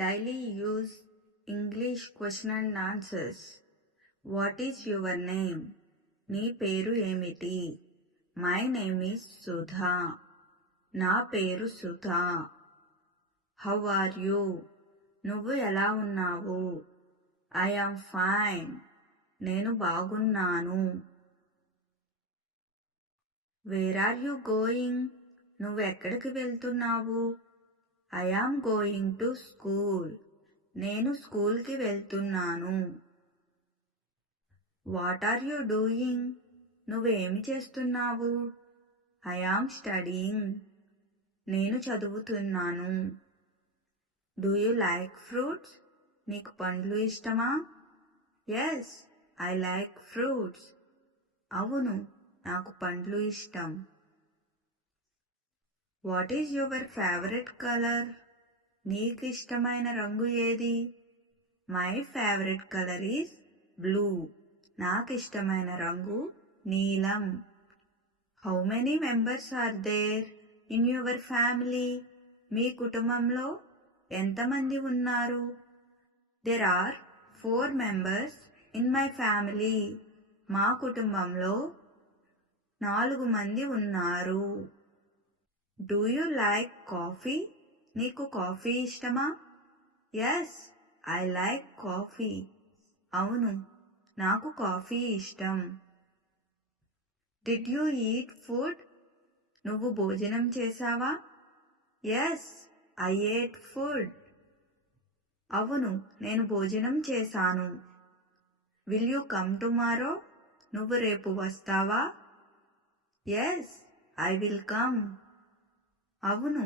Daily use English question and answers. What is your name? నీ పేరు ఏమిటి? My name is Sudha. నా పేరు సుధా. How are you? నువ్వు ఎలా ఉన్నావు? I am fine. నేను బాగున్నాను. Where are you going? నువ్వు ఎక్కడికి వెళ్తున్నావు? I am going to school. నేను స్కూల్కి వెళ్తున్నాను. What are you doing? నువ్వేమి చేస్తున్నావు? I am studying. నేను చదువుతున్నాను. Do you like fruits? నీకు పండ్లు ఇష్టమా? Yes, I like fruits. అవును, నాకు పండ్లు ఇష్టం. What is your favorite color? నీకు ఇష్టమైన రంగు ఏది? My favorite color is blue. నాకు ఇష్టమైన రంగు నీలం. How many members are there in your family? మీ కుటుంబంలో ఎంతమంది ఉన్నారు? There are 4 members in my family. మా కుటుంబంలో 4 మంది ఉన్నారు. Do you like coffee? నీకు కాఫీ ఇష్టమా? Yes, I like coffee. అవును, నాకు కాఫీ ఇష్టం. Did you eat food? నువ్వు భోజనం చేశావా? Yes, I ate food. అవును, నేను భోజనం చేశాను. Will you come tomorrow? నువ్వు రేపు వస్తావా? Yes, I will come. అవును,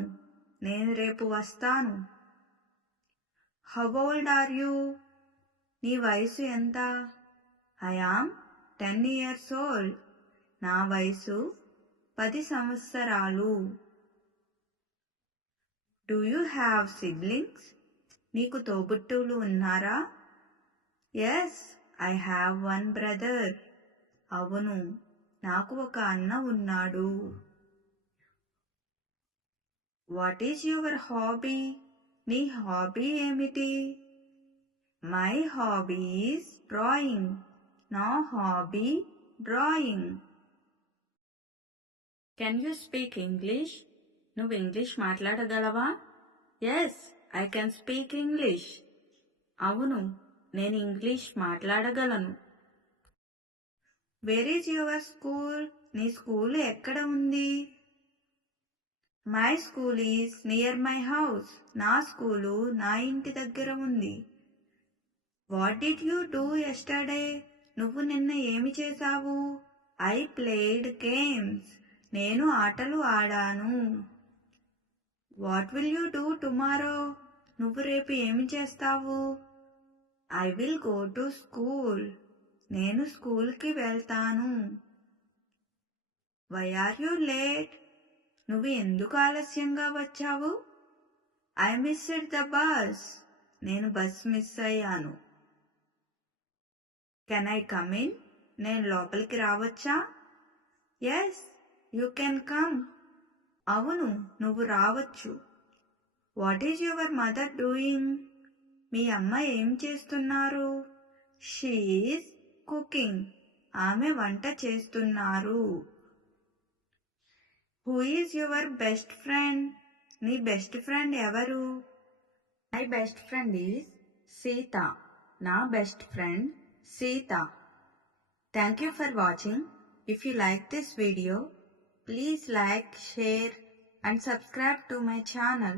నేను రేపు వస్తాను. How old are you? నీ వయసు ఎంత? I am 10 years old. నా వయసు 10 సంవత్సరాలు. Do you have siblings? నీకు తోబుట్టువులు ఉన్నారా? Yes, I have one brother. అవును, నాకు ఒక అన్న ఉన్నాడు. What is your hobby? నీ హాబీ ఏమిటి? My hobby is drawing. నా hobby drawing. Can you speak English? నువ్వు English మాట్లాడగలవా? Yes, I can speak English. అవును, నేను ఇంగ్లీష్ మాట్లాడగలను. Where is your school? నీ స్కూల్ ఎక్కడ ఉంది? My school is near my house. నా స్కూలు నా ఇంటి దగ్గర ఉంది. What did you do yesterday? నువ్వు నిన్న ఏమి చేశావు? I played games. నేను ఆటలు ఆడాను. What will you do tomorrow? నువ్వు రేపు ఏమి చేస్తావు? I will go to school. నేను స్కూల్కి వెళ్తాను. Why are you late? నువ్వు ఎందుకు ఆలస్యంగా వచ్చావు? I missed the bus. నేను బస్ మిస్ అయ్యాను. Can I come in? నేను లోపలికి రావచ్చా? Yes, you can come. అవును, నువ్వు రావచ్చు. What is your mother doing? మీ అమ్మ ఏం చేస్తున్నారు? She is cooking. ఆమె వంట చేస్తున్నారు. Who is your best friend? నీ బెస్ట్ ఫ్రెండ్ ఎవరు? My best friend is Sita. నా best friend Sita. Thank you for watching. If you like this video, please like, share and subscribe to my channel.